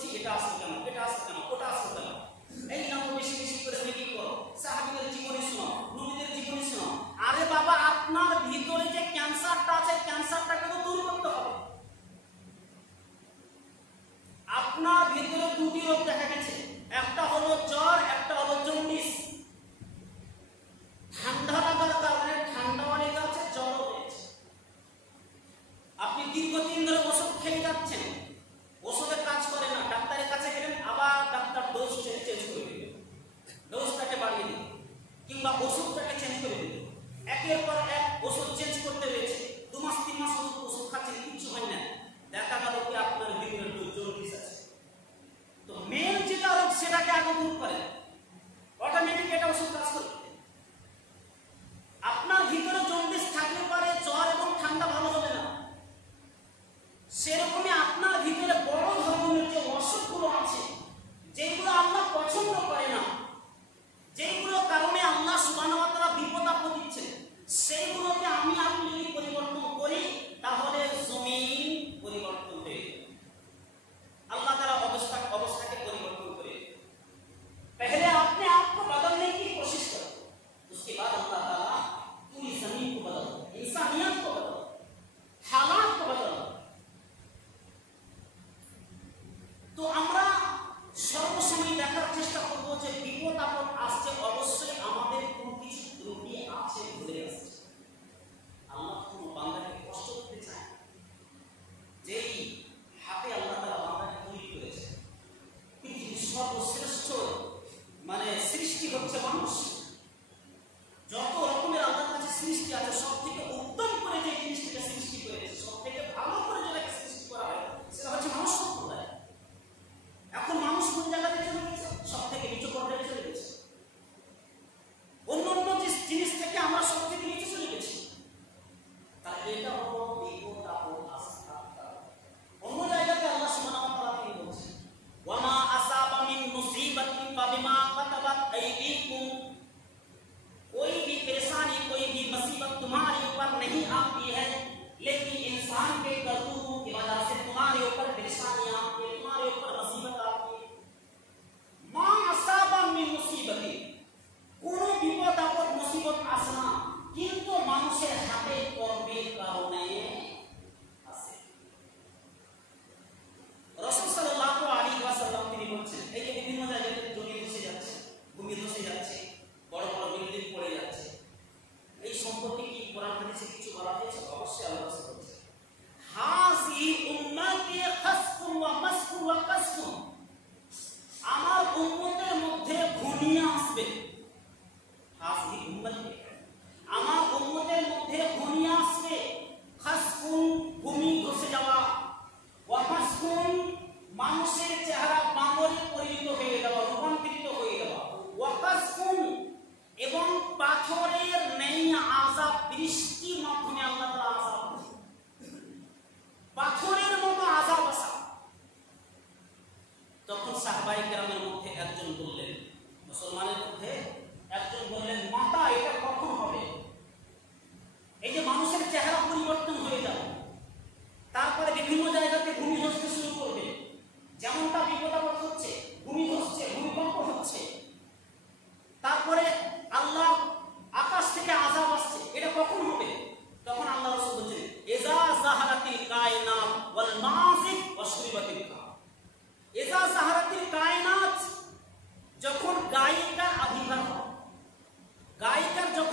করছি, এটা আসছে কেন, এটা আসছে কেন, ওটা আসছে কেন, এই নাম বেশি বেশি করে কি করো, সাহাবীদের জীবনী শোনো, নবীদের জীবনী শোনো। আরে বাবা, আপনার ভিতরে যে ক্যান্সারটা আছে, ক্যান্সারটাকে তো দূর করতে হবে। আপনার ভিতরে দুটি রোগ দেখা গেছে, একটা হলো জ্বর, একটা হলো জন্ডিস। ঠান্ডা লাগার কারণে ঠান্ডা অনেক আছে, জ্বর হয়েছে। আপনি দীর্ঘদিন ধরে ওষুধ খেয়ে যাচ্ছেন, ওষুধের কাজ করে না, ডাক্তারের কাছে গেলেন, আবার ডাক্তার ডোজ চেঞ্জ করে দিলেন, ডোজটাকে বাড়িয়ে দিলেন, কিংবা ওষুধটাকে চেঞ্জ করে দিলেন। একের পর এক ওষুধ চেঞ্জ করতে রয়েছে, 2 মাস 3 মাস ওষুধ খাচ্ছেন, কিচ্ছু হয় না। দেখা গেল কি আপনার ভিতরে জন্ডিস আছে। তো মেন যেটা রোগ সেটাকে আগে দূর করেন, অটোমেটিক এটা ওষুধ কাজ করবে। আপনার ভিতরে জন্ডিস থাকলে পারে জ্বর এবং ঠান্ডা ভালো হবে না। সেরকমই আপনার ভিতরে বড় ধরনের যে অসুখগুলো আছে, যেগুলো আল্লাহ পছন্দ করে না, যেগুলো কারণে আল্লাহ সুবহানাহু ওয়া তাআলা বিপদ আপদ দিচ্ছেন, সেইগুলোকে আমি আপনি যদি পরিবর্তন করি তাহলে জমিন পরিবর্তন হয়ে যাবে। अल्लाह ताला अवस्था के परिवर्तन करे। पहले अपने आप को बदलने की कोशिश करो, उसके बाद अल्लाह ताला पूरी जमीन को बदलो, इंसानियत को बदलो, हालात को बदलो। तो আমরা সর্বসময় দেখার চেষ্টা করব যে বিপদ আপদ আসছে, অবশ্যই আমাদের কোনো কিছু ত্রুটি আছে, ঘুরে আসছে। আল্লাহ কোনো বান্দাকে কষ্ট দিতে চায় না। যেই হাতে আল্লাহ তাআলা বান্দাকে তৈরি করেছে, পৃথিবীর সর্বশ্রেষ্ঠ মানে সৃষ্টি হচ্ছে মানুষ। যত রকমের আল্লাহর কাছে সৃষ্টি আছে, সব থেকে উত্তম করে যে জিনিসটাকে সৃষ্টি করেছে, সব থেকে ভালো করে যেটাকে সৃষ্টি করা হয়, সেটা হচ্ছে মানুষ সম্প্রদায়। এখন মানুষ কোন জায়গাতে চলে গেছে? সব থেকে নিচু পর্যায়ে চলে গেছে। অন্য অন্য জিনিস থেকে আমরা সব থেকে নিচে চলে গেছি। তাহলে এটা হলো বিপদ আপদ আসা। অন্য জায়গাতে আল্লাহ সুবহানাহু ওয়া তাআলা তিনি বলছেন, ওয়া মা আসাবা মিন মুসিবাতিন ফাবিমা কাতাবাত আইদিকুম, कोई भी परेशानी, कोई भी मुसीबत तुम्हारे ऊपर नहीं आती है, लेकिन इंसान के करतूतों की वजह से तुम्हारे ऊपर परेशानियां आती है, तुम्हारे ऊपर मुसीबत आती है। मा असाबा मिन मुसीबती, কোনো বিপদ আপদ মুসিবত আসে না, কিন্তু মানুষের হাতে কর্মের কারণে আসে। রাসূল সাল্লাল্লাহু আলাইহি ওয়াসাল্লাম তিনি বলছেন, এই যে বিভিন্ন জায়গায় জমি ধসে যাচ্ছে, ভূমি ধসে যাচ্ছে, বড় বড় বিল্ডিং পড়ে যাচ্ছে, এই সম্পর্কে কি কোরআন হাদিসে কিছু বলা হয়েছে? অবশ্যই আল্লাহ রাসূল বলেছেন, হাযি উম্মতি খাসফুন ওয়া মাসফুন ওয়া কাসফুন, আমার উম্মতের মধ্যে ঘূর্ণিয়ে আসবে। হাযি উম্মতি, আমার উম্মতের মধ্যে ঘূর্ণিয়ে আসবে। খাসফুন, ভূমি ধসে যাওয়া, ওয়া মাসফুন, মানুষের চেহারা বানরে পরিণত হয়ে যাওয়া, রূপান্তরিত হয়ে যাওয়া, ওয়া কাসফুন, এবং পাথরের নেই আযাব, বৃষ্টির মাধ্যমে আল্লাহ তাআলা আযাব, পাথরের মতো আযাব আসা। তখন সাহাবায়ে কেরামের মধ্যে একজন বললেন, মুসলমানের মধ্যে একজন বললেন, মাতা এটা কখন হবে? এই যে মানুষের চেহারা পরিবর্তন হয়ে যাবে, তারপরে বিভিন্ন জায়গাতে ভূমি ধসতে শুরু করবে, যেমনটা বিপদ আপদ হচ্ছে, ভূমি ধসছে, ভূমিকম্প হচ্ছে, তারপরে আল্লাহ আকাশ থেকে আযাব আসছে, এটা কখন হবে? তখন আল্লাহ রাসূল বলেন, ইজা যাহারাতিল কায়নাত ওয়াল মাযিক ওয়াশরিবাতিল কা, ইজা যাহারাতিল কায়নাত, যখন গায়িকা আবির্ভাব হয়, গায়িকার যখন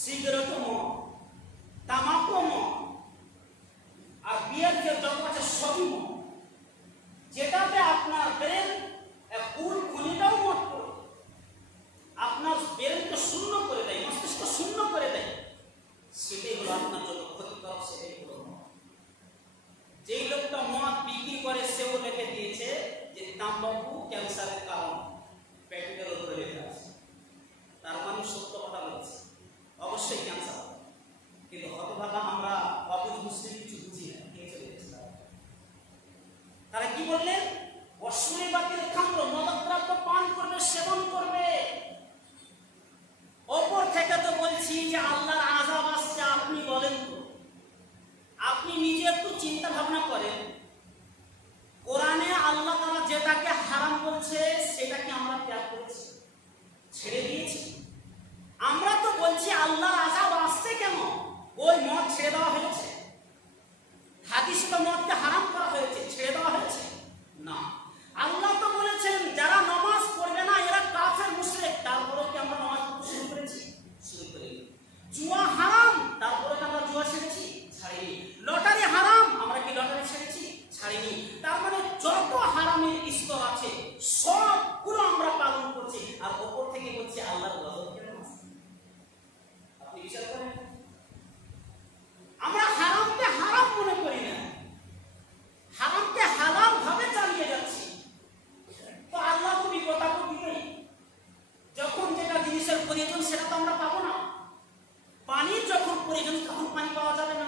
সিগারেটও মদ, তামাকও মদ, আর বিয়ের যে যত আছে সবই মদ। যেটাতে আপনার ব্রেন পুরো খনিটাও মদ করে, আপনার ব্রেনকে শূন্য করে দেয়, মস্তিষ্ক শূন্য করে দেয়, সেটাই হলো আপনার জন্য ক্ষতিকারক, সেটাই হলো মদ। যেই লোকটা মদ বিক্রি করে সেও লিখে দিয়েছে যে তাম্বাকু ক্যান্সারের কারণ, প্যাকেটের উপরে লেখা আছে। তার মানে সত্য কথা বলছে, অবশ্যই ক্যান্সার। কিন্তু হতভাগা আমরা অবুঝ মুসলিম কিছু বুঝি না, খেয়ে চলে গেছে। তারা কি বললেন? অশ্বরী বাতিল খাম্র, মাদকদ্রব্য পান করবে, সেবন করবে। ওপর থেকে তো বলছি যে আল্লাহর আযাব আসছে, আপনি বলেন তো, আপনি নিজে একটু চিন্তা ভাবনা করেন, কোরআনে আল্লাহ তাআলা যেটাকে হারাম বলছে সেটাকে আমরা ত্যাগ করেছি, ছেড়ে দিয়েছি। আমরা তো বলছি আল্লাহর আযাব আসছে কেন? ওই মদ ছেড়ে দেওয়া হয়েছে? হাদিসে তো মদকে হারাম করা হয়েছে, ছেড়ে দেওয়া হয়েছে না। আল্লাহ তো বলেছেন যারা নামাজ পড়বে না এরা কাফের মুশরিক, তারপরে কি আমরা নামাজ পড়তে শুরু করেছি? শুরু করিনি। জুয়া হারাম, তারপরে কি আমরা জুয়া ছেড়েছি? ছাড়িনি। লটারি হারাম, আমরা কি লটারি ছেড়েছি? ছাড়িনি। তার মানে যত হারামের স্তর আছে সবগুলো আমরা পালন করছি, আর ওপর থেকে বলছি আল্লাহর গজব কেন আসছে। আপনি বিচার করেন, আমরা হারামকে হারাম মনে করি না, হারামকে হালাল ভাবে চালিয়ে যাচ্ছি। তো আল্লাহ তো বিপদ দিবেই। যখন যেটা জিনিসের প্রয়োজন সেটা তো আমরা পাবো না। পানির যখন প্রয়োজন তখন পানি পাওয়া যাবে না।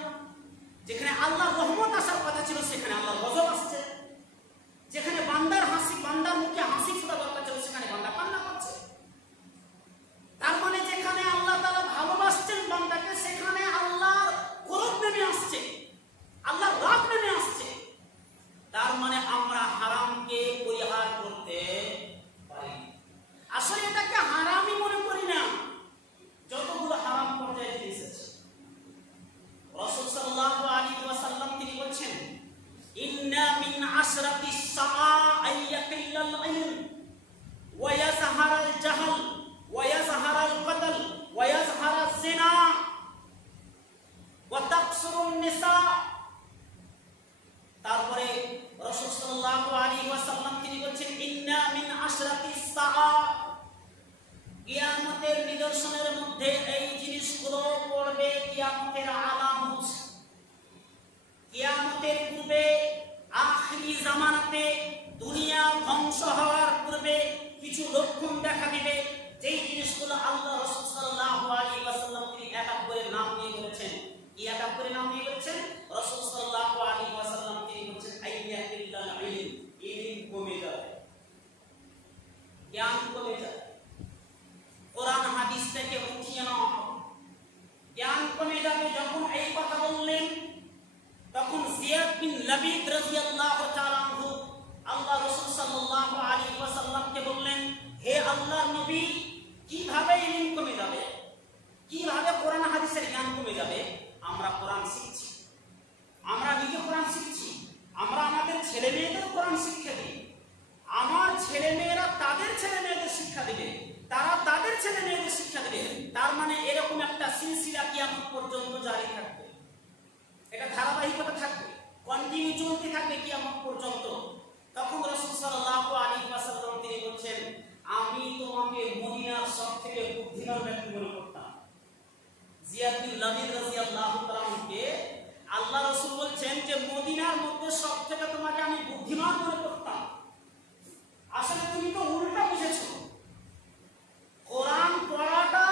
যেখানে আল্লাহর রহমত আসার কথা ছিল সেখানে আল্লাহর গজব আসছে। যেখানে বান্দার হাসি, বান্দার মুখে হাসি ফোটা দরকার ছিল সেখানে বান্দা কান্না করছে। তার মানে যেখানে আল্লাহ তাআলা ভালোবাসছেন বান্দাকে সেখানে আল্লাহর ক্রোধ নেমে আসছে, আল্লাহর রাগ নেমে আসছে। তার মানে আমরা হারামকে পরিহার করতে পারি। আসলে এটাকে হারামই মনে করি না, যতগুলো হারাম পর্যায়ে জিনিস আছে। রাসূল সাল্লাল্লাহু আলাইহি ওয়াসাল্লাম তিনি বলেছেন, ইন্না মিন আশরাতিস সাআ আইয়াকিল্লাল ইলম ওয়া ইয়াজহারাল জাহল ওয়া ইয়াজহারাল কতল ওয়া ইয়াজহারাজ জিনা ওয়া তাকসুরুন নিসা। তারপরে রাসূল সাল্লাল্লাহু আলাইহি ওয়াসাল্লাম তিনি বলেছেন, ইন্না মিন আশরাতিস সাআ, কিয়ামতের নিদর্শনের মধ্যে এই জিনিসগুলো পড়বে। কিয়ামতের আলামত, কিয়ামতের পূর্বে আখিরি জামানাতে দুনিয়া ধ্বংস হওয়ার পূর্বে কিছু লক্ষণ দেখা দিবে, যেই জিনিসগুলো আল্লাহ রাসূল সাল্লাল্লাহু আলাইহি ওয়াসাল্লাম তিনি এক এক করে নাম নিয়ে বলেছেন। কি এক এক করে নাম নিয়ে বলেছেন? রাসূল সাল্লাল্লাহু আলাইহি ওয়াসাল্লাম তিনি বলেছেন, আইয়াকিল্লাল ইলম, ইলম কমে যাবে, জ্ঞান কমে যাবে, কোরআন হাদিস থেকে উঠিয়ে নেওয়া হবে, জ্ঞান কমে যাবে। যখন এই কথা বললেন তখন জিয়াদ বিন লাবিদ রাদিয়াল্লাহু তাআলা আনহু আল্লাহ রাসূল সাল্লাল্লাহু আলাইহি ওয়াসাল্লামকে বললেন, হে আল্লাহর নবী, কিভাবে ইলম কমে যাবে, কিভাবে কোরআন হাদিসের জ্ঞান কমে যাবে? আমরা কোরআন শিখছি, আমরা নিজে কোরআন শিখছি, আমরা আমাদের ছেলে মেয়েদের কোরআন শিক্ষা দিই, আমার ছেলে মেয়েরা তাদের ছেলে মেয়েদের শিক্ষা দিবে, তারা তাদের ছেলে মেয়েদের শিক্ষা দিবে। তার মানে এরকম একটা সিলসিলা কিয়ামত পর্যন্ত জারি থাকবে, এটা ধারাবাহিকতা থাকবে, কন্টিনিউ চলতে থাকবে কিয়ামত পর্যন্ত। তখন রাসূল সাল্লাল্লাহু আলাইহি ওয়াসাল্লাম তিনি বলছেন, আমি তোমাকে মদিনার সবথেকে বুদ্ধিমান ব্যক্তি মনে করতাম। জিয়াদ বিন লাবিদ রাদিয়াল্লাহু তাআলা আনহুকে আল্লাহ রাসূল বলছেন যে মদিনার মধ্যে সবথেকে তোমাকে আমি বুদ্ধিমান মনে করতাম। আসলে তুমি তো উল্টা বুঝেছো। কোরআন পড়াটা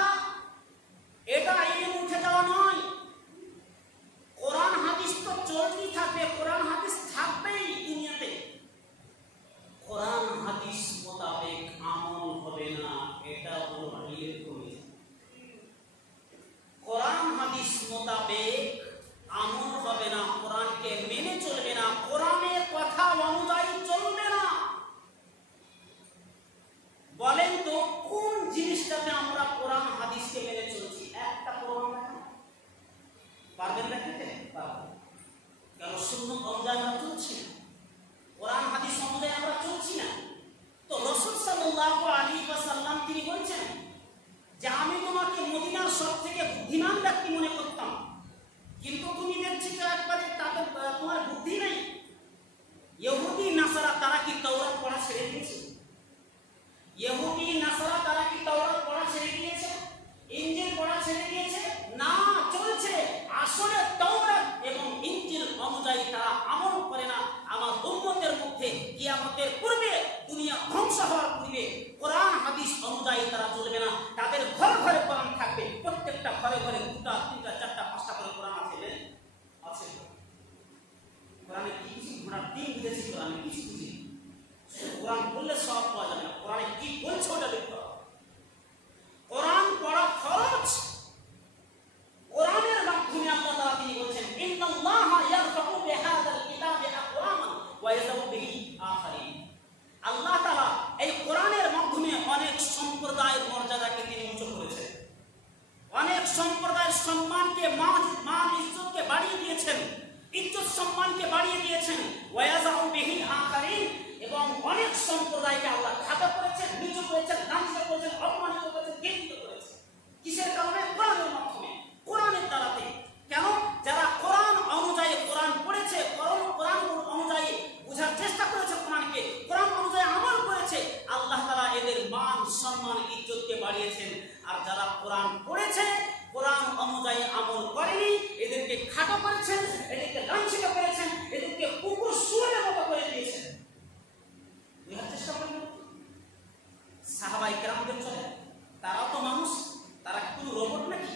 এটা ইলম উঠে যাওয়া নয়, কোরআন হাদিস তো চলতেই থাকবে, কোরআন হাদিস থাকবেই দুনিয়াতে। কোরআন হাদিস মোতাবেক আমল হবে না, এটা হলো ইলম কমে যাবে। কোরআন হাদিস মোতাবেক আমল হবে না, কোরআনকে মেনে চলবে না, কোরআনের কথা অনুযায়ী চলবে না। বলেন তো কোন জিনিসটাতে আমরা কোরআন হাদিসকে মেনে চলছি? একটা প্রমাণ দেখান, পারবেন দেখাতে? পারবেন। কেন? সুন্নাত অনুযায়ী আমরা চলছি না, কোরআন হাদিস অনুযায়ী আমরা চলছি না। তো রাসূল সাল্লাল্লাহু আলাইহি ওয়াসাল্লাম তিনি বলছেন যে আমি তোমাকে মদিনার সবথেকে বুদ্ধি এবং অনেক সম্প্রদায়কে আল্লাহ খাটো করেছেন, নিচু করেছেন, লাঞ্ছিত করেছেন, অপমানিত করেছেন, ঘৃণিত করেছেন। কিসের কারণে? কোরআনের মাধ্যমে, কোরআনের দ্বারাতে। কেন? যারা কোরআন অনুযায়ী কোরআন পড়েছে, কোরআন অনুযায়ী বোঝার চেষ্টা করেছে, কোরআনকে কোরআন অনুযায়ী আমল করেছে, আল্লাহ তাআলা এদের মান সম্মান ইজ্জতকে বাড়িয়েছেন। আর যারা কোরআন পড়েছে, কোরআন অনুযায়ী আমল করেনি, এদেরকে খাটো করেছেন, এদেরকে লাঞ্ছিত করেছেন, এদেরকে কুকুর শুয়োরের মতো করে দিয়েছেন। বোঝার চেষ্টা করেন। সাহাবায়ে কেরামদের চলে, তারাও তো মানুষ, তারা কি কোনো রোবট নাকি?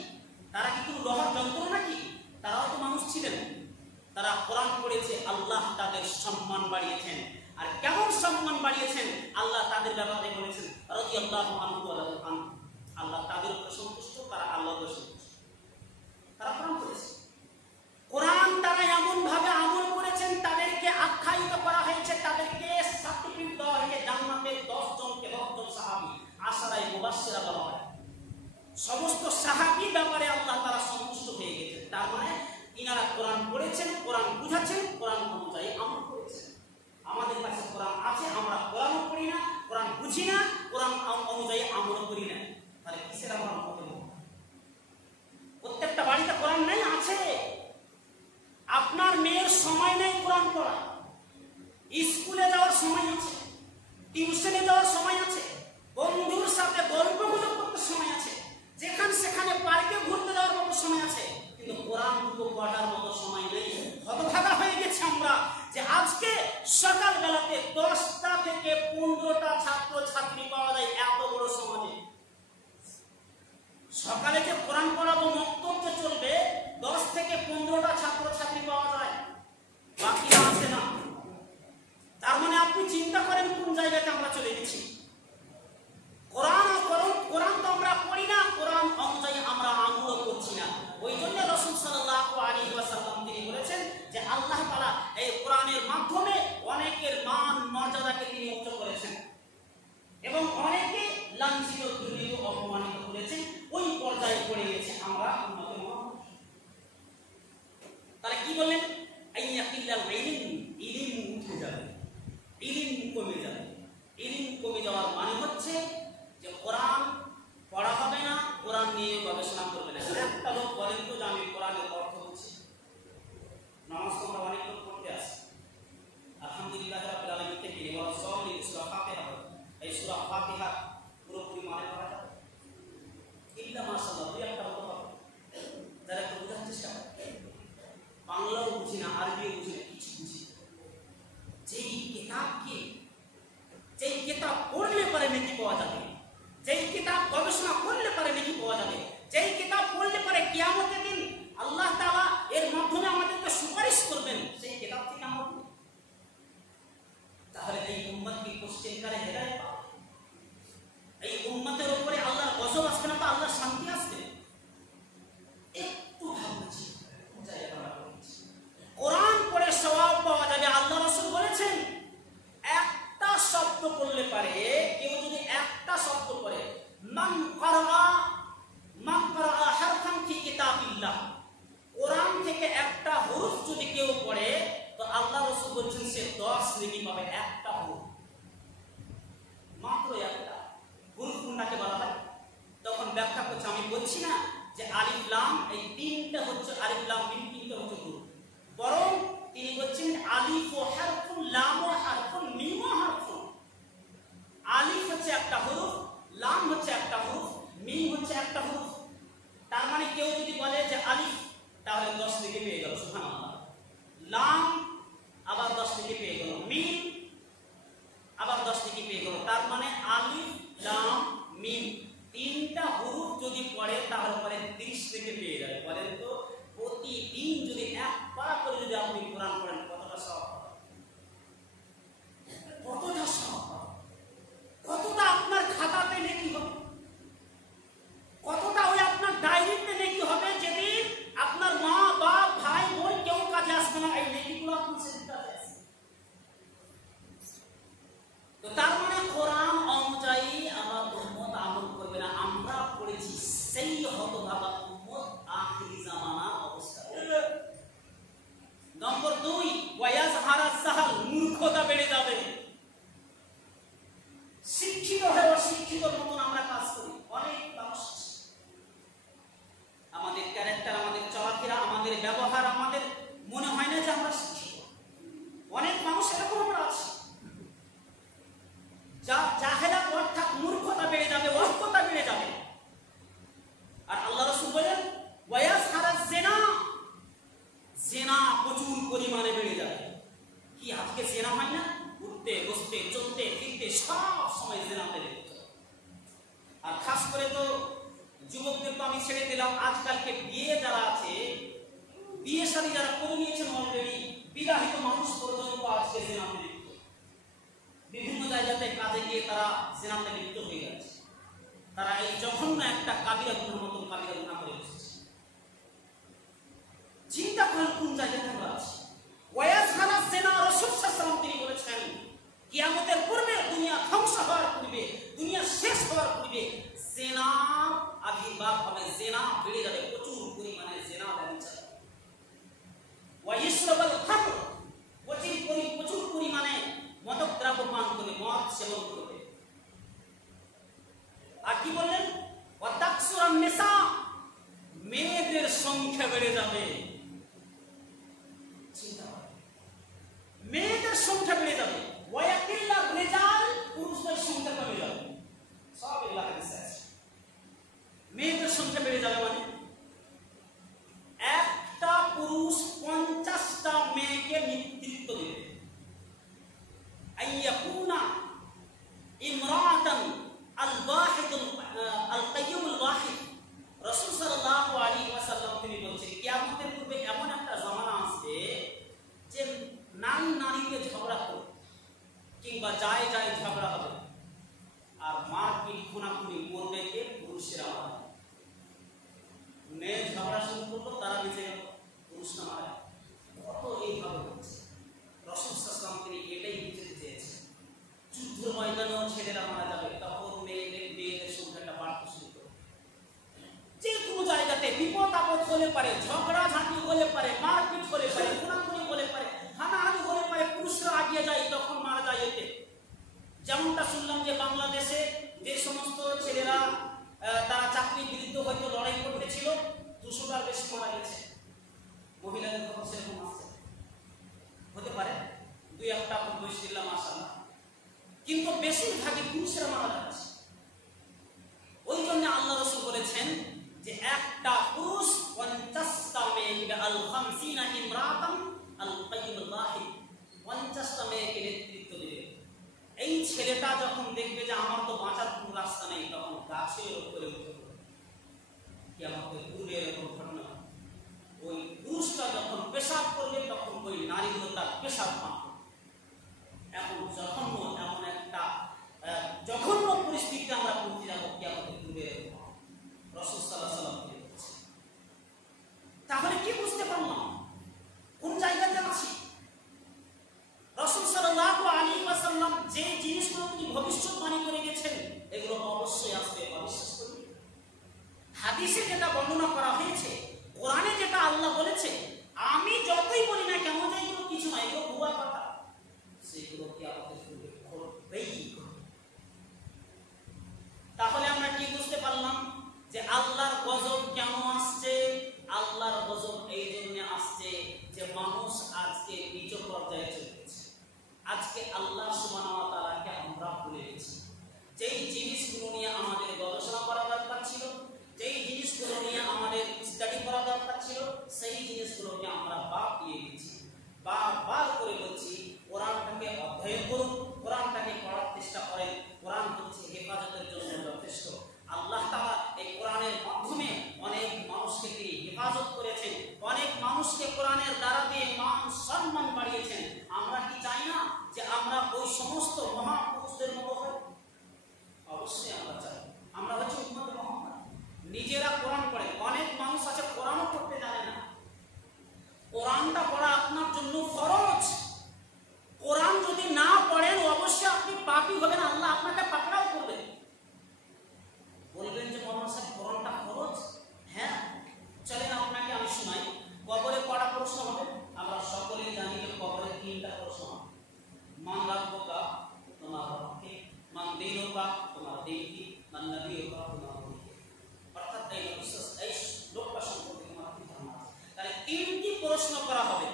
তারা কি কোনো লোহার যন্ত্র নাকি? তারাও তো মানুষ ছিলেন। তারা কোরআন পড়েছে, আল্লাহ তাদের সম্মান বাড়িয়েছেন। আর কেমন সম্মান বাড়িয়েছেন? আল্লাহ তাদের ব্যাপারে বলেছেন রাদিয়াল্লাহু আনহু ওয়া রাদু আনহু। আল্লাহ তাদের উপর সন্তুষ্ট, তারা আল্লাহর উপর সন্তুষ্ট। তারা কোরআন পড়েছে। কোরআন তারা এমন ভাবে আমল করেছেন, তাদেরকে আখ্যায়িত করা হয়েছে, তাদেরকে সার্টিফিকেট দেওয়া হয়েছে জান্নাতের 10 জনকে, 10 জন সাহাবী, আশারায়ে মুবাশশিরা বলা হয়। সমস্ত সাহাবী ব্যাপারে আল্লাহ তাআলা সন্তুষ্ট হয়ে গেছেন। তার মানে ইনারা কোরআন পড়েছেন, কোরআন বুঝাচ্ছেন, কোরআন অনুযায়ী আমল করেছেন। আমাদের কাছে কোরআন আছে, আমরা কোরআনও পড়ি না, কোরআন বুঝি না, কোরআন অনুযায়ী আমল করি না, তাহলে কিসের আমরা মতে? প্রত্যেকটা বাড়িতে কোরআন নেই? আছে। আপনার মেয়ের সময় নেই কোরআন পড়া, স্কুলে যাওয়ার সময় আছে, টিউশনে যাওয়ার সময় আছে, বন্ধুর সাথে গল্প গুজব করতে সময় আছে, যেখানে সেখানে পার্কে ঘুরতে যাওয়ার মতো সময় আছে, কিন্তু কোরআন দুটো পড়ার মতো সময় নেই। হতভাগা হয়ে গেছে আমরা যে আজকে সকাল বেলাতে 10টা থেকে 15টা ছাত্র ছাত্রী পাওয়া যায় এত বড় সমাজে। সকালে যে কোরআন পড়াবো, মক্তব যে চলবে, 10 থেকে 15টা ছাত্র ছাত্রী পাওয়া যায়, বাকিরা আসে না। তার মানে আপনি চিন্তা করেন কোন জায়গাতে আমরা চলে গেছি। কোরআন তো আমরা পড়ি না, কোরআন অনুযায়ী আমরা আমল করছি না। ওই জন্য রাসূল সাল্লাল্লাহু আলাইহি ওয়াসাল্লাম তিনি বলেছেন যে আল্লাহ তাআলা এই কোরআনের মাধ্যমে অনেকের মান মর্যাদাকে তিনি উচ্চ করেছেন এবং অনেকে লাঞ্ছিত, ঘৃণিত, অপমানিত করেছেন। ওই পর্যায়ে পড়ে গেছে আমরা উম্মতে মুহাম্মদ। তাহলে কি বললেন? আইয়াকিল্লাল ইলম উঠে যাবে, ইলম কমে যাবে। ইলম কমে যাওয়ার মানে হচ্ছে যে কোরআন পড়া হবে না, কোরআন নিয়ে গবেষণা করবে না। একটা লোক বলেন তো যে আমি কোরআনের অর্থ বুঝি। নামাজ তোমরা অনেক লোক পড়তে আসে, আলহামদুলিল্লাহ রাব্বিল আলামিন থেকে এবার সওয়ালি সূরা ফাতিহা, এই সূরা ফাতিহা পুরোপুরি মানে করা যাবে ইল্লা মাশাআল্লাহ, দুই একটা হতে পারে যারা একটু বোঝার চেষ্টা করে। বাংলাও বুঝি না, আরবিও বুঝি না, কিছু বুঝি। যেই কিতাব পড়লে পারে নেকি পাওয়া যাবে, যেই কিতাব গবেষণা করলে পারে নেকি পাওয়া যাবে, যেই কিতাব পড়লে পারে কিয়ামতের দিন আল্লাহ তাআলা এর মাধ্যমে আমাদেরকে সুপারিশ করবেন, সেই কিতাব থেকে আমরা পড়ি। তাহলে এই উম্মত কি কোশ্চেন করে হেদায়েত পাবে? এই উম্মতের উপরে আল্লাহর গজব আসবে না, তো আল্লাহর শান্তি আসবে? একটু ভাবছি কোরআন পড়ে সওয়াব পাওয়া যাবে। আল্লাহ রাসূল বলেছেন একটা শব্দ পড়লে পারে, কেউ যদি একটা শব্দ পড়ে, মান ক্বারা হারফান ফি কিতাবিল্লাহ, কোরআন থেকে একটা হরফ যদি কেউ পড়ে, তো আল্লাহ রাসূল বলেছেন সে 10 নেকি পাবে। একটা হরফ, মাত্র একটা হরফ। কোনটাকে বলা হয়? তখন ব্যাখ্যা করছে, আমি বলছি না যে আলিফ লাম, এই তিনটা হচ্ছে আলিফ লাম মিম, তিনটা হচ্ছে হরফ। বরং তিনি বলছেন আলিফ ও হারফুন, লাম ও হারফুন, মিম ও হারফুন। আলিফ হচ্ছে একটা হরফ, লাম হচ্ছে একটা হরফ, মিম হচ্ছে একটা হরফ। তার মানে কেউ যদি বলে যে আলিফ, তাহলে 10 থেকে পেয়ে গেল, সুবহানাল্লাহ। লাম আবার 10 থেকে পেয়ে গেল, মিম আবার 10 থেকে পেয়ে গেল। তার মানে আলিফ লাম মিম তিনটা হরফ যদি পড়ে তাহলে পরে 30 থেকে পেয়ে যাবে। বলেন তো প্রতিদিন যদি এক পারা করে যদি আপনি কোরআন পড়েন কতটা সওয়াব পাবেন? কতটা সওয়াব পাবেন? কতটা আপনার খাতাতে নেকি হবে, কতটা ওই আপনার ডায়েরিতে নেকি হবে, যেদিন আপনার মা বাপ ভাই বোন কেউ কাজে আসবে না, এই নেকিগুলো আপনার সেদিন কাজে আসবে। তো তার মানে কোরআন অনুযায়ী আমার উম্মত আমল করবে না। আমরা পড়েছি সেই হতভাগা উম্মত আখিরি জামান ছেড়ে দিলাম, আজকালকে বিয়ে যারা আছে, বিয়ে শাদী যারা করে নিয়েছেন অলরেডি, বিবাহিত মানুষ পর্যন্ত আজকে জিনাতে লিপ্ত। বিভিন্ন জায়গাতে কাজে গিয়ে তারা জিনাতে লিপ্ত হয়ে যাচ্ছে। তারা এই জঘন্য একটা কাবিরা গুনার মতন কাবিরা গুনাহ করে বসেছে। চিন্তা করেন কোন জায়গায় আমরা আছি। ওয়ায়াজহানা জিনা, রাসূল সাল্লাল্লাহু আলাইহি ওয়াসাল্লাম তিনি বলেছেন কিয়ামতের পূর্বে, দুনিয়া ধ্বংস হওয়ার পূর্বে, দুনিয়া শেষ হওয়ার পূর্বে জিনা আবির্ভাব হবে, জিনা বেড়ে যাবে, প্রচুর পরিমাণে জিনা ব্যভিচার। ওয়াইশরাবাল খামর, প্রচুর পরিমাণে মাদক দ্রব্য পান করবে, মদ সেবন করবে। আর কি বললেন? ওয়াতাকসুরান নিসা, মেয়েদের সংখ্যা বেড়ে যাবে। চিন্তা করেন, মেয়েদের সংখ্যা বেড়ে যাবে। ওয়ায়াকিল্লার রিজাল, পুরুষদের সংখ্যা কমে যাবে। সব এগুলা হাদিসে আছে। মেয়েদের সংখ্যা বেড়ে যাবে মানে একটা পুরুষ 50টা মেয়েকে নেতৃত্ব দেবে। আইয়াকুনা ইমরাতান আল-ওয়াহিদ আল-কাইয়্যুম আল-ওয়াহিদ, রাসূল সাল্লাল্লাহু আলাইহি ওয়াসাল্লাম তিনি বলেছেন কিয়ামতের পূর্বে এমন একটা জামানা আসবে যে নারীতে ঝগড়া করবে, কিংবা যায় ঝগড়া হবে, আর মারপিট খুনাখুনি করবে কে? পুরুষেরা মারা। মেয়ে ঝগড়া শুরু করলো, তারা বেঁচে গেল, পুরুষরা মারা। কত এইভাবে হচ্ছে। রাসূল সাল্লাল্লাহু আলাইহি ওয়াসাল্লাম তিনি এটাই বুঝতে চেয়েছেন। যুদ্ধ ময়দানেও ছেলেরা মারা যাবে, তখন মেয়েদের সংখ্যাটা বাড়তে শুরু করবে। যে কোনো জায়গাতে বিপদ আপদ হলে পারে, ঝগড়া ঝাঁটি হলে পারে, মারপিট হলে পারে, খুনাখুনি হলে পারে, হানাহানি হলে পারে, পুরুষরা আগিয়ে যায়, তখন মারা যায় এতে। যেমনটা শুনলাম যে বাংলাদেশে যে সমস্ত ছেলেরা তারা চাকরির বিরুদ্ধে হয়তো লড়াই করতেছিল, 200টার বেশি মারা গেছে। মহিলাদের খবর সেরকম আসছে, হতে পারে 2-1টা বয়স দিলাম মাশাআল্লাহ, কিন্তু বেশিরভাগই পুরুষেরা মারা যাচ্ছে। ওই জন্য আল্লাহ রাসূল বলেছেন যে একটা পুরুষ 50টা মেয়েকে, আল-50 ইমরাতান আল-কাইয়্যুম আল-ওয়াহিদ, 50টা মেয়েকে নেতৃত্ব দেবে। এই ছেলেটা যখন দেখবে যে আমার তো বাঁচার কোনো রাস্তা নেই, তখন গাছের উপরে উঠে পড়বে। কিয়ামতের পূর্বে এরকম ঘটনা। ওই পুরুষটা যখন পেশাব করবে, তখন ওই নারীগুলো তার পেশাব পান। এখন জঘন্য, এমন একটা জঘন্য পরিস্থিতিতে আমরা পৌঁছে যাবো কিয়ামতের পূর্বে। রাসূল সাল্লাল্লাহু আলাইহি ওয়াসাল্লাম বলেছেন। তাহলে কি বুঝতে পারলাম কোন জায়গাতে আছি? রাসূল সাল্লাল্লাহু আলাইহি ওয়াসাল্লাম যে জিনিসগুলো তিনি ভবিষ্যৎবাণী করে গেছেন, এগুলো অবশ্যই আসবে, বিশ্বাস করি। হাদিসে যেটা বর্ণনা করা হয়েছে, কোরআনে যেটা আল্লাহ বলেছে, আমি যতই বলি না কেন যে এগুলো কিছু না, এগুলো ভুয়া কথা, সেগুলো কিয়ামতের পূর্বে ঘটবেই ঘটবে। তাহলে আমরা কি বুঝতে পারলাম যে আল্লাহর গজব কেন আসছে? আল্লাহর গজব এই জন্য আসছে যে মানুষ আজকে নিচ পর্যায়ে চলে গেছে। আজকে আল্লাহ সুবহানাহু ওয়া তাআলাকে আমরা ভুলে গেছি। যেই জিনিসগুলো নিয়ে আমাদের গবেষণা করা দরকার ছিল, যেই জিনিসগুলো নিয়ে আমাদের স্টাডি করা দরকার ছিল, সেই জিনিসগুলোকে আমরা বাদ দিয়ে দিয়েছি। বারবার করে বলছি, কোরআনটাকে অধ্যয়ন করুন, কোরআনটাকে পড়ার চেষ্টা করেন। কোরআন হচ্ছে হেফাজতের জন্য যথেষ্ট। আল্লাহ তাআলা এই কোরআনের মাধ্যমে অনেক মানুষকে তিনি হেফাজত করেছেন, অনেক মানুষকে কোরআনের দ্বারা দিয়ে মান সম্মান বাড়িয়েছেন। আমরা কি চাই না যে আমরা ওই সমস্ত মহাপুরুষদের মতো হই? অবশ্যই আমরা চাই। আমরা হচ্ছে উম্মতে মুহাম্মদ, নিজেরা কোরআন পড়ে। অনেক মানুষ আছে কোরআনও পড়তে জানে না। কোরআনটা পড়া আপনার জন্য ফরজ। কোরআন যদি না পড়েন, অবশ্যই আপনি পাপী হবেন, আল্লাহ আপনাকে পাকড়াও করবেন। বলবেন যে মোহাম্মদ সাহেব কোরআনটা ফরজ? হ্যাঁ, চলেন আপনাকে আমি শোনাই। কবরে কটা প্রশ্ন হবে? আমরা সকলেই জানি যে কবরে 3টা প্রশ্ন হবে। মান রাব্বুকা, তোমার রব কে? মান দীনুকা, তোমার দ্বীন কি? মান নবিয়ুকা, তোমার নবী কে? অর্থাৎ এই লোকটা সম্পর্কে তোমার কি ধারণা আছে? তাহলে 3টি প্রশ্ন করা হবে।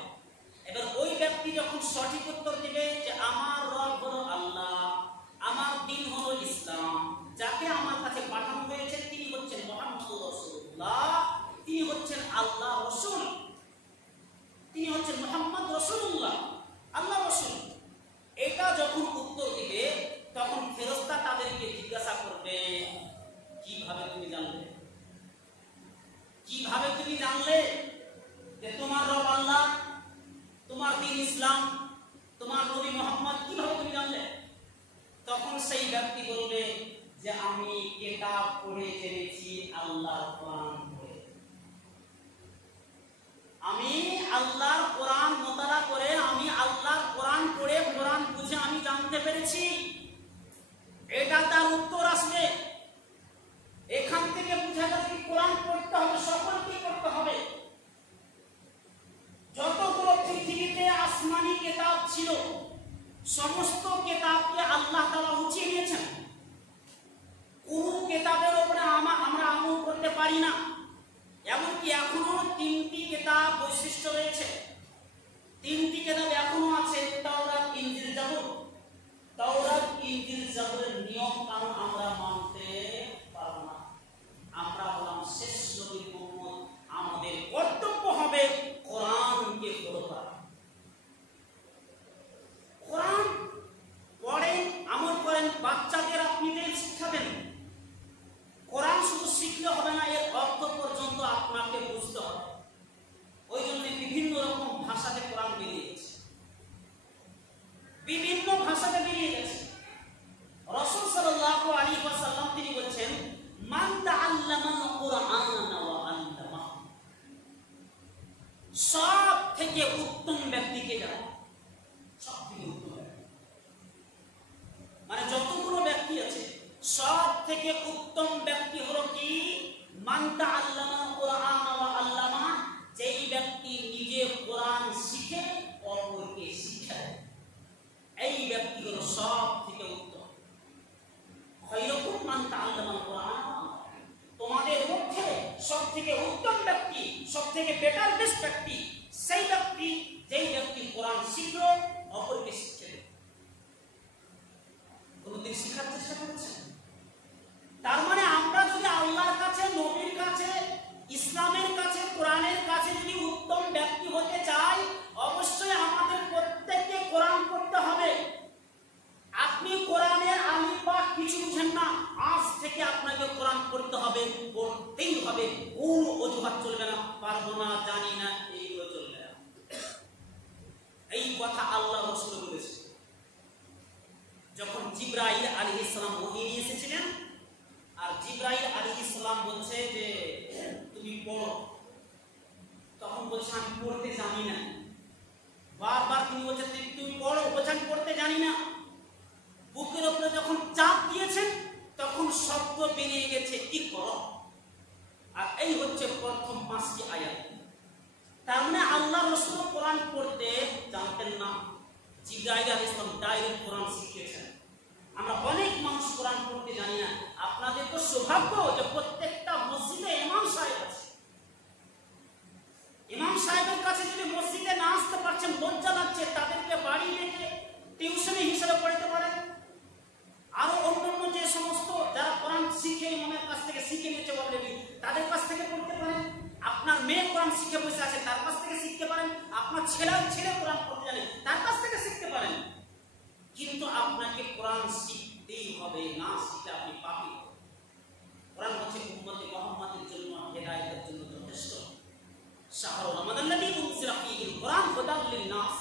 এবার ওই ব্যক্তি যখন সঠিক উত্তর দিবে যে আমার রব হলো আল্লাহ, আমার দ্বীন হলো ইসলাম, যাকে আমার কাছে পাঠানো হয়েছে তিনি হচ্ছেন মুহাম্মদুর রাসূলুল্লাহ, তিনি হচ্ছেন আল্লাহ রাসূল, তিনি হচ্ছেন মুহাম্মদ রাসূলুল্লাহ, আল্লাহ রাসূল। এটা যখন উত্তর দিবে, তখন ফেরেশতা তাদেরকে জিজ্ঞাসা করবে, কিভাবে তুমি জানলে? আল্লাহর কোরআন পড়ে, আমি আল্লাহর কোরআন মোতালা করে, আমি আল্লাহর কোরআন পড়ে, কোরআন বুঝে আমি জানতে পেরেছি, এটা তার উত্তর আসবে। এখান থেকে বুঝা গেল কি কোরআন পড়তে হবে, সকলকে করতে হবে। যতগুলো পৃথিবীতে আসমানি কিতাব ছিল সমস্ত কিতাবকে আল্লাহ তাআলা উঠিয়ে নিয়েছেন। কোন কিতাবের উপরে আমরা আমল করতে পারি না। এমনকি এখনো 3টি কিতাব বৈশিষ্ট্য রয়েছে, 3টি কিতাব এখনো আছে, তাওরাত, ইনজিল, জাবুর। তাওরাত, ইনজিল, জাবুরের নিয়ম কানুন আমরা মানতে পারব না। আমরা হলাম শেষ নবীর উম্মত, আমাদের কর্তব্য হবে কোরআনকে ফলো করা। কোরআন পড়েন, আমল করেন, বাচ্চাদের আপনি শিক্ষা দেন। কোরআন শুধু শিখলে হবে না, এর অর্থ পর্যন্ত আপনাকে বুঝতে হবে। ওই জন্য বিভিন্ন রকম ভাষাতে কোরআন বেরিয়ে গেছে, বিভিন্ন ভাষাতে বেরিয়ে গেছে। রাসূল সাল্লাল্লাহু আলাইহি ওয়াসাল্লাম তিনি বলেছেন, মান তাআল্লামাল কুরআনা ওয়া আল্লামাহু, সব থেকে উত্তম ব্যক্তিকে যারা, সব থেকে উত্তম ব্যক্তি মানে যতগুলো ব্যক্তি আছে সব থেকে উত্তম ব্যক্তি হলো কি, মান তাআল্লামাল কুরআনা ওয়া আল্লামাহু, যেই ব্যক্তি নিজে কোরআন শিখে অপরকে শিক্ষা দেয়, এই ব্যক্তি হলো সব থেকে উত্তম। খায়রুকুম মান তাআল্লামাল কুরআনা, তোমাদের মধ্যে সব থেকে উত্তম ব্যক্তি, সব থেকে বেটার বেস্ট ব্যক্তি সেই ব্যক্তি যেই ব্যক্তি কোরআন শিখলো অপরকে শিক্ষা দেয়। কোনদিন শিখার চেষ্টা করছেন? তার মানে আমরা যদি আল্লাহর কাছে, নবীর কাছে, ইসলামের কাছে, কোরআনের কাছে যদি উত্তম ব্যক্তি হতে চাই, অবশ্যই আমাদের প্রত্যেককে কোরআন পড়তে হবে। আপনি কোরআনের আলিফ বা কিছু বুঝেন না, আজ থেকে আপনাকে কোরআন পড়তে হবে, পড়তেই হবে। কোন অজুহাত চলবে না, পারবো না, জানি না, এইগুলো চলবে না। এই কথা আল্লাহ রাসূল বলেছে। যখন জিবরাইল আলাইহিস সালাম ওহী নিয়ে এসেছিলেন, আর জিবরাইল আলাইহিস সালাম বলছে যে তুমি পড়ো, তখন বলছে আমি পড়তে জানি না। বারবার তিনি বলছে তুমি পড়ো, বলছে আমি পড়তে জানি না। বুকের উপরে যখন চাপ দিয়েছেন তখন শব্দ বেরিয়ে গেছে ইকরা, আর এই হচ্ছে প্রথম 5টি আয়াত। তার মানে আল্লাহ রাসূল কোরআন পড়তে জানতেন না, জিবরাইল আলাইহিস সালাম ডাইরেক্ট কোরআন শিখিয়েছেন। আমরা অনেক মানুষ কোরআন পড়তে জানি না। আপনাদের তো সৌভাগ্য যে প্রত্যেকটা মসজিদে ইমাম সাহেব আছে। ইমাম সাহেবের কাছে যদি মসজিদে না আসতে পারছেন, লজ্জা লাগছে, তাদেরকে বাড়ি রেখে টিউশনি হিসেবে পড়াতে পারেন। আরো অন্যান্য যে সমস্ত যারা কোরআন শিখে ইমামের কাছ থেকে শিখে নিয়েছে অলরেডি, তাদের কাছ থেকে পড়তে পারেন। আপনার মেয়ে কোরআন শিখে বসে আছে, তার কাছ থেকে শিখতে পারেন। আপনার ছেলে কোরআন পড়তে জানে, তার কাছ থেকে শিখতে পারেন। কিন্তু আপনাকে কোরআন শিখতেই হবে, না শিখলে আপনি পাপী। কোরআন হচ্ছে উম্মতে মুহাম্মাদের জন্য, হেদায়েতের জন্য যথেষ্ট। শাহরুর রমাদাল্লাযী উনজিলা ফীহিল কুরআন হুদাল লিন-নাস,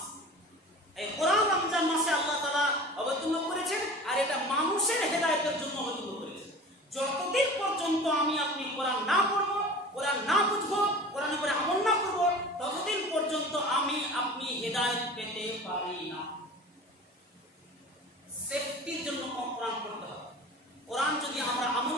এই কোরআন রমজান মাসে আল্লাহ তাআলা অবতীর্ণ করেছেন, আর এটা মানুষের হেদায়েতের জন্য অবতীর্ণ করেছেন। যতদিন পর্যন্ত আমি আপনি কোরআন না পড়ব, কোরআন না বুঝবো, কোরআনের উপরে আমল না করব, ততদিন পর্যন্ত আমি আপনি হেদায়েত পেতে পারি না। সেফটির জন্য কোরআন পড়তে হবে। কোরআন যদি আমরা আমল